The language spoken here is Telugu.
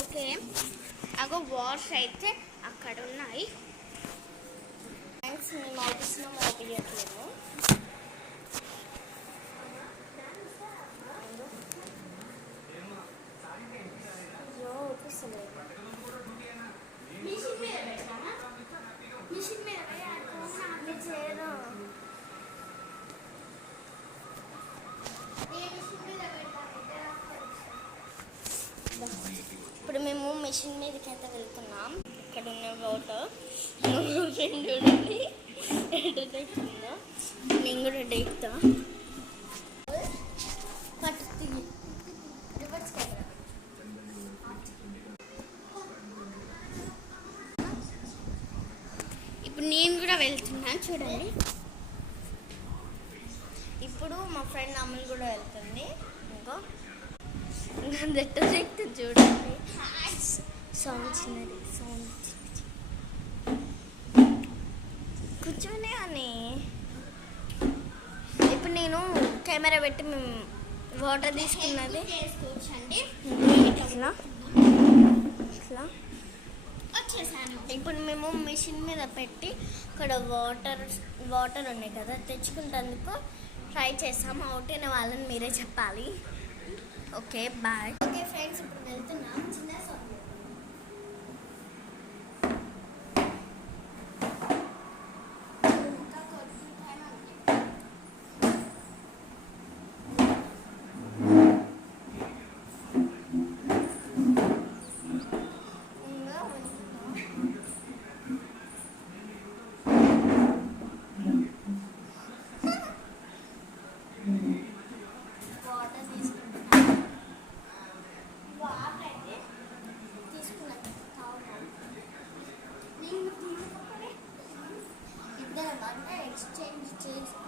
ఓకే అగో వాష్ అయితే అక్కడ ఉన్నాయి. ఫ్రెండ్స్ మేము ఆఫీస్లో మోపించట్లేదు. మిషన్ మీద పెట్టానా? మిషన్ మీద చేయడం ఇప్పుడు మేము మిషన్ మీదకి అయితే వెళ్తున్నాం. ఇక్కడ ఉన్న వాటర్ చూడండి ఎక్కుతుందా, నేను కూడా ఎక్కుతా. ఇప్పుడు నేను కూడా వెళ్తున్నాను చూడండి. ఇప్పుడు మా ఫ్రెండ్ అమ్మని కూడా వెళ్తుంది. ఇంకో దట్టు చూడండి, సౌండ్ చిన్నది, సౌండ్ కూర్చొని అని. ఇప్పుడు నేను కెమెరా పెట్టి మేము వాటర్ తీసుకున్నది ఇట్లా ఇట్లా వచ్చేసాను. ఇప్పుడు మేము మిషన్ మీద పెట్టి ఇక్కడ వాటర్ ఉన్నాయి కదా తెచ్చుకుంటేందుకు ట్రై చేసాము. అవుట్ అయిన వాళ్ళని మీరే చెప్పాలి. Okay bye. ఓకే ఫ్రెండ్స్ ఇప్పుడు వెళ్తున్నాం. చిన్న వాటర్ తీసుకుంటున్నాను. వాటర్ అయితే తీసుకున్నాను. ఇద్దరం అంటే ఎక్స్చేంజ్ చేసుకుంటాం.